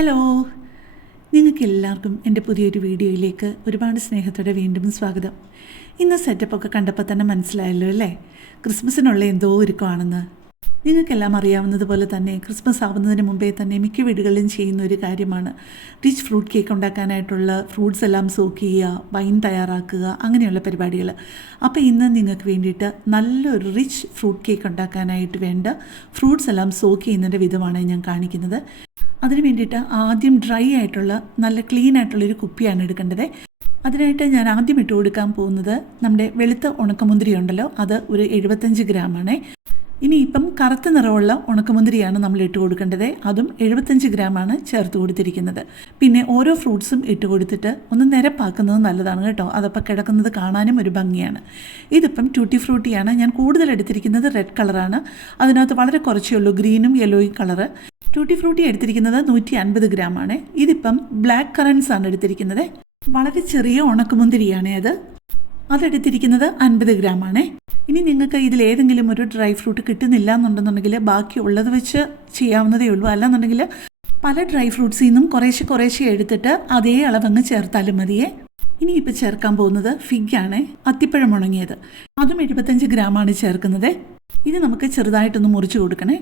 Hello, നിങ്ങൾക്ക് എല്ലാവർക്കും എൻ്റെ പുതിയൊരു വീഡിയോയിലേക്ക് ഒരുപാട് സ്നേഹത്തോടെ വീണ്ടും സ്വാഗതം. ഇന്ന് സെറ്റപ്പൊക്കെ കണ്ടപ്പോൾ തന്നെ മനസ്സിലായല്ലോ അല്ലേ, ക്രിസ്മസിനുള്ള എന്തോ ഒരുക്കമാണെന്ന്. നിങ്ങൾക്കെല്ലാം അറിയാവുന്നതുപോലെ തന്നെ ക്രിസ്മസ് ആവുന്നതിന് മുമ്പേ തന്നെ മിക്ക വീടുകളിലും ചെയ്യുന്ന ഒരു കാര്യമാണ് റിച്ച് ഫ്രൂട്ട് കേക്ക് ഉണ്ടാക്കാനായിട്ടുള്ള ഫ്രൂട്ട്സ് എല്ലാം സോക്ക് ചെയ്യുക, വൈൻ തയ്യാറാക്കുക, അങ്ങനെയുള്ള പരിപാടികൾ. അപ്പോൾ ഇന്ന് നിങ്ങൾക്ക് വേണ്ടിയിട്ട് നല്ലൊരു റിച്ച് ഫ്രൂട്ട് കേക്ക് ഉണ്ടാക്കാനായിട്ട് വേണ്ട ഫ്രൂട്ട്സ് എല്ലാം സോക്ക് ചെയ്യുന്നതിൻ്റെ വിധമാണ് ഞാൻ കാണിക്കുന്നത്. അതിന് വേണ്ടിയിട്ട് ആദ്യം ഡ്രൈ ആയിട്ടുള്ള നല്ല ക്ലീൻ ആയിട്ടുള്ളൊരു കുപ്പിയാണ് എടുക്കേണ്ടത്. അതിനായിട്ട് ഞാൻ ആദ്യം ഇട്ട് കൊടുക്കാൻ പോകുന്നത് നമ്മുടെ വെളുത്ത ഉണക്കമുന്തിരി ഉണ്ടല്ലോ, അത് ഒരു 75 ഗ്രാമാണ്. ഇനിയിപ്പം കറുത്ത നിറമുള്ള ഉണക്കമുന്തിരിയാണ് നമ്മൾ ഇട്ട് കൊടുക്കേണ്ടത്. അതും 75 ഗ്രാമാണ് ചേർത്ത് കൊടുത്തിരിക്കുന്നത്. പിന്നെ ഓരോ ഫ്രൂട്ട്സും ഇട്ട് കൊടുത്തിട്ട് ഒന്ന് നിരപ്പാക്കുന്നത് നല്ലതാണ് കേട്ടോ, അതപ്പോൾ കിടക്കുന്നത് കാണാനും ഒരു ഭംഗിയാണ്. ഇതിപ്പം ട്യൂട്ടി ഫ്രൂട്ടിയാണ്. ഞാൻ കൂടുതൽ എടുത്തിരിക്കുന്നത് റെഡ് കളറാണ്. അതിനകത്ത് വളരെ കുറച്ചേ ഉള്ളൂ ഗ്രീനും യെല്ലോയും കളറ്. ട്യൂട്ടി ഫ്രൂട്ടി എടുത്തിരിക്കുന്നത് 150 ഗ്രാമാണ്. ഇതിപ്പം ബ്ലാക്ക് കറൻസ് ആണ് എടുത്തിരിക്കുന്നത്. വളരെ ചെറിയ ഉണക്കമുന്തിരിയാണ് അതെടുത്തിരിക്കുന്നത് 50 ഗ്രാമാണ്. ഇനി നിങ്ങൾക്ക് ഇതിലേതെങ്കിലും ഒരു ഡ്രൈ ഫ്രൂട്ട് കിട്ടുന്നില്ല എന്നുണ്ടെന്നുണ്ടെങ്കിൽ ബാക്കിയുള്ളത് വെച്ച് ചെയ്യാവുന്നതേ ഉള്ളൂ. അല്ലാന്നുണ്ടെങ്കിൽ പല ഡ്രൈ ഫ്രൂട്ട്സിൽ നിന്നും കുറേശ്ശെ എടുത്തിട്ട് അതേ അളവങ്ങ് ചേർത്താലും മതിയേ. ഇനിയിപ്പോൾ ചേർക്കാൻ പോകുന്നത് ഫിഗാണ്, അത്തിപ്പഴം ഉണങ്ങിയത്. അതും 75 ഗ്രാമാണ് ചേർക്കുന്നത്. ഇത് നമുക്ക് ചെറുതായിട്ടൊന്ന് മുറിച്ച് കൊടുക്കണേ.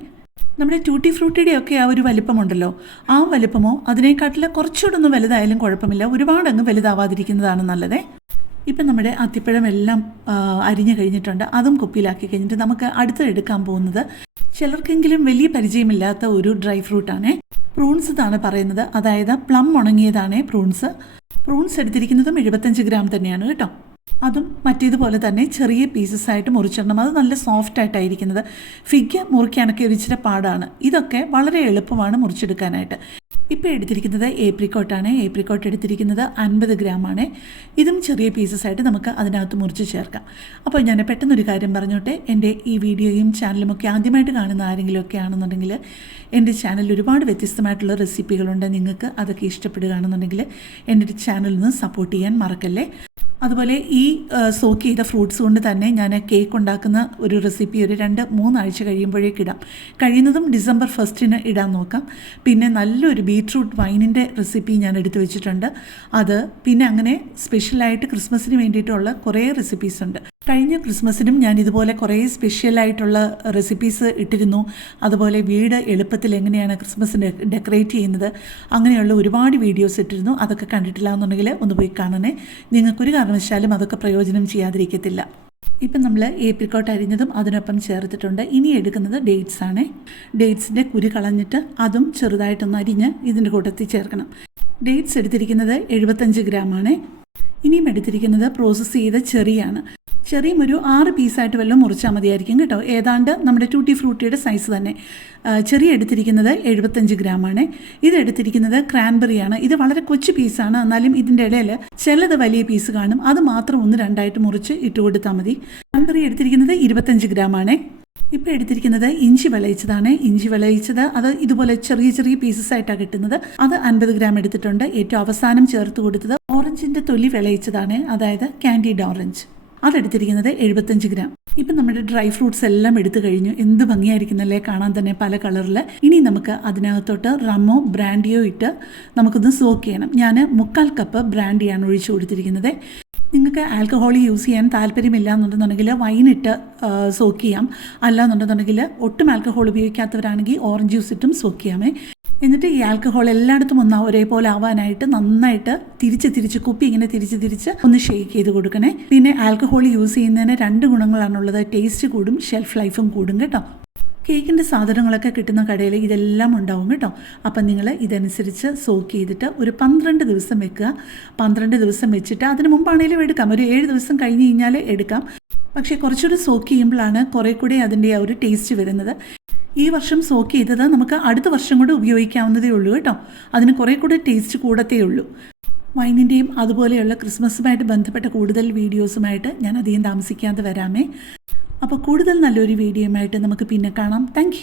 നമ്മുടെ ട്യൂട്ടി ഫ്രൂട്ടിയുടെയൊക്കെ ആ ഒരു വലിപ്പമുണ്ടല്ലോ, ആ വലിപ്പമോ അതിനേക്കാട്ടിൽ കുറച്ചുകൂടെ ഒന്ന് വലുതായാലും കുഴപ്പമില്ല, ഒരുപാടങ്ങ് വലുതാവാതിരിക്കുന്നതാണ് നല്ലത്. ഇപ്പം നമ്മുടെ അത്തിപ്പഴം എല്ലാം അരിഞ്ഞു കഴിഞ്ഞിട്ടുണ്ട്. അതും കുപ്പിയിലാക്കി കഴിഞ്ഞിട്ട് നമുക്ക് അടുത്തെടുക്കാൻ പോകുന്നത് ചിലർക്കെങ്കിലും വലിയ പരിചയമില്ലാത്ത ഒരു ഡ്രൈ ഫ്രൂട്ടാണ്. പ്രൂൺസ് എന്നാണ് പറയുന്നത്, അതായത് പ്ലം ഉണങ്ങിയതാണ് പ്രൂൺസ് എടുത്തിരിക്കുന്നതും 75 ഗ്രാം തന്നെയാണ് കേട്ടോ. അതും മറ്റേതുപോലെ തന്നെ ചെറിയ പീസസ് ആയിട്ട് മുറിച്ചിടണം. അത് നല്ല സോഫ്റ്റ് ആയിട്ടായിരിക്കുന്നത്. ഫിഗ് മുറിക്കാനൊക്കെ ഒരു ഇച്ചിരി പാടാണ്. ഇതൊക്കെ വളരെ എളുപ്പമാണ് മുറിച്ചെടുക്കാനായിട്ട്. ഇപ്പോൾ എടുത്തിരിക്കുന്നത് ഏപ്രിക്കോട്ടാണ്. ഏപ്രിക്കോട്ട് എടുത്തിരിക്കുന്നത് 50 ഗ്രാമാണ്. ഇതും ചെറിയ പീസസ് ആയിട്ട് നമുക്ക് അതിനകത്ത് മുറിച്ച് ചേർക്കാം. അപ്പോൾ ഞാൻ പെട്ടെന്നൊരു കാര്യം പറഞ്ഞോട്ടെ, എൻ്റെ ഈ വീഡിയോയും ചാനലുമൊക്കെ ആദ്യമായിട്ട് കാണുന്ന ആരെങ്കിലുമൊക്കെ ആണെന്നുണ്ടെങ്കിൽ എൻ്റെ ചാനലിൽ ഒരുപാട് വ്യത്യസ്തമായിട്ടുള്ള റെസിപ്പികളുണ്ട്. നിങ്ങൾക്ക് അതൊക്കെ ഇഷ്ടപ്പെടുകയാണെന്നുണ്ടെങ്കിൽ എൻ്റെ ചാനലിൽ നിന്ന് സപ്പോർട്ട് ചെയ്യാൻ മറക്കല്ലേ. അതുപോലെ ഈ സോക്ക് ചെയ്ത ഫ്രൂട്ട്സ് കൊണ്ട് തന്നെ ഞാൻ കേക്ക് ഉണ്ടാക്കുന്ന ഒരു റെസിപ്പി ഒരു 2-3 ആഴ്ച കഴിയുമ്പോഴേക്ക് ഇടാം. കഴിയുന്നതും December 1 ഇടാൻ നോക്കാം. പിന്നെ നല്ലൊരു ബീട്രൂട്ട് വൈനിൻ്റെ റെസിപ്പി ഞാൻ എടുത്തു വെച്ചിട്ടുണ്ട്. അത് പിന്നെ അങ്ങനെ സ്പെഷ്യലായിട്ട് ക്രിസ്മസിന് വേണ്ടിയിട്ടുള്ള കുറേ റെസിപ്പീസ് ഉണ്ട്. കഴിഞ്ഞ ക്രിസ്മസിനും ഞാൻ ഇതുപോലെ കുറേ സ്പെഷ്യലായിട്ടുള്ള റെസിപ്പീസ് ഇട്ടിരുന്നു. അതുപോലെ വീട് എളുപ്പത്തിൽ എങ്ങനെയാണ് ക്രിസ്മസിന് ഡെക്കറേറ്റ് ചെയ്യുന്നത്, അങ്ങനെയുള്ള ഒരുപാട് വീഡിയോസ് ഇട്ടിരുന്നു. അതൊക്കെ കണ്ടിട്ടില്ല എന്നുണ്ടെങ്കിൽ ഒന്ന് പോയി കാണണേ. നിങ്ങൾക്കൊരു കാരണവശാലും അതൊക്കെ പ്രയോജനം ചെയ്യാതിരിക്കത്തില്ല. ഇപ്പം നമ്മൾ ഏപ്രിക്കോട്ട് അരിഞ്ഞതും അതിനൊപ്പം ചേർത്തിട്ടുണ്ട്. ഇനി എടുക്കുന്നത് ഡേറ്റ്സ് ആണ്. ഡേറ്റ്സിൻ്റെ കുരു കളഞ്ഞിട്ട് അതും ചെറുതായിട്ടൊന്ന് അരിഞ്ഞ് ഇതിൻ്റെ കൂട്ടത്തിൽ ചേർക്കണം. ഡേറ്റ്സ് എടുത്തിരിക്കുന്നത് 75 ഗ്രാമാണ്. ഇനിയും എടുത്തിരിക്കുന്നത് പ്രോസസ്സ് ചെയ്ത ചെറിയാണ്. ചെറിയും ഒരു 6 പീസായിട്ട് വല്ലതും മുറിച്ചാൽ മതിയായിരിക്കും കേട്ടോ. ഏതാണ്ട് നമ്മുടെ ട്യൂട്ടി ഫ്രൂട്ടിയുടെ സൈസ് തന്നെ. ചെറിയ എടുത്തിരിക്കുന്നത് 75 ഗ്രാമാണ്. ഇത് എടുത്തിരിക്കുന്നത് ക്രാൻബെറിയാണ്. ഇത് വളരെ കൊച്ചു പീസാണ്, എന്നാലും ഇതിൻ്റെ ഇടയിൽ ചിലത് വലിയ പീസ് കാണും. അത് മാത്രം 1-2 മുറിച്ച് ഇട്ട് കൊടുത്താൽ മതി. ക്രാൻബെറി എടുത്തിരിക്കുന്നത് 25 ഗ്രാമാണ്. ഇപ്പോൾ എടുത്തിരിക്കുന്നത് ഇഞ്ചി വിളയിച്ചതാണ്. ഇഞ്ചി വിളയിച്ചത് അത് ഇതുപോലെ ചെറിയ പീസസ് ആയിട്ടാണ് കിട്ടുന്നത്. അത് 50 ഗ്രാം എടുത്തിട്ടുണ്ട്. ഏറ്റവും അവസാനം ചേർത്ത് കൊടുത്തത് ഓറഞ്ചിൻ്റെ തൊലി വിളയിച്ചതാണ്, അതായത് കാൻഡിഡ് ഓറഞ്ച്. അതെടുത്തിരിക്കുന്നത് 75 ഗ്രാം. ഇപ്പം നമ്മുടെ ഡ്രൈ ഫ്രൂട്ട്സ് എല്ലാം എടുത്തു കഴിഞ്ഞു. എന്ത് ഭംഗിയായിരിക്കുന്നല്ലേ കാണാൻ തന്നെ, പല കളറിൽ. ഇനി നമുക്ക് അതിനകത്തോട്ട് റമ്മോ ബ്രാൻഡിയോ ഇട്ട് നമുക്കൊന്ന് സോക്ക് ചെയ്യണം. ഞാൻ 3/4 കപ്പ് ബ്രാൻഡിയാണ് ഒഴിച്ചു കൊടുത്തിരിക്കുന്നത്. നിങ്ങൾക്ക് ആൽക്കഹോൾ യൂസ് ചെയ്യാൻ താല്പര്യമില്ല എന്നുണ്ടെന്നുണ്ടെങ്കിൽ വൈനിട്ട് സോക്ക് ചെയ്യാം. അല്ലാന്നുണ്ടെന്നുണ്ടെങ്കിൽ ഒട്ടും ആൽക്കഹോൾ ഉപയോഗിക്കാത്തവരാണെങ്കിൽ ഓറഞ്ച് ജ്യൂസ് ഇട്ടും സോക്ക് ചെയ്യാമേ. എന്നിട്ട് ഈ ആൽക്കഹോൾ എല്ലായിടത്തും ഒരേപോലെ ആവാനായിട്ട് നന്നായിട്ട് തിരിച്ച് കുപ്പി ഇങ്ങനെ തിരിച്ച് ഒന്ന് ഷേക്ക് ചെയ്ത് കൊടുക്കണേ. പിന്നെ ആൽക്കഹോൾ യൂസ് ചെയ്യുന്നതിന് 2 ഗുണങ്ങളാണുള്ളത്. ടേസ്റ്റ് കൂടും, ഷെൽഫ് ലൈഫും കൂടും കേട്ടോ. കേക്കിൻ്റെ സാധനങ്ങളൊക്കെ കിട്ടുന്ന കടയിൽ ഇതെല്ലാം ഉണ്ടാവും കേട്ടോ. അപ്പം നിങ്ങൾ ഇതനുസരിച്ച് സോക്ക് ചെയ്തിട്ട് ഒരു 12 ദിവസം വെക്കുക. 12 ദിവസം വെച്ചിട്ട് അതിന് മുമ്പാണെങ്കിലും എടുക്കാം, ഒരു 7 ദിവസം കഴിഞ്ഞ് കഴിഞ്ഞാൽ എടുക്കാം. പക്ഷേ കുറച്ചുകൂടി സോക്ക് ചെയ്യുമ്പോഴാണ് കുറേ കൂടി അതിൻ്റെ ആ ഒരു ടേസ്റ്റ് വരുന്നത്. ഈ വർഷം സോക്ക് ചെയ്തത് നമുക്ക് അടുത്ത വർഷം കൂടെ ഉപയോഗിക്കാവുന്നതേ ഉള്ളൂ കേട്ടോ. അതിന് കുറേ കൂടി ടേസ്റ്റ് കൂടത്തേ ഉള്ളൂ. വൈനിൻ്റെയും അതുപോലെയുള്ള ക്രിസ്മസുമായിട്ട് ബന്ധപ്പെട്ട കൂടുതൽ വീഡിയോസുമായിട്ട് ഞാൻ അധികം താമസിക്കാതെ വരാമേ. അപ്പോൾ കൂടുതൽ നല്ലൊരു വീഡിയോയുമായിട്ട് നമുക്ക് പിന്നെ കാണാം. താങ്ക്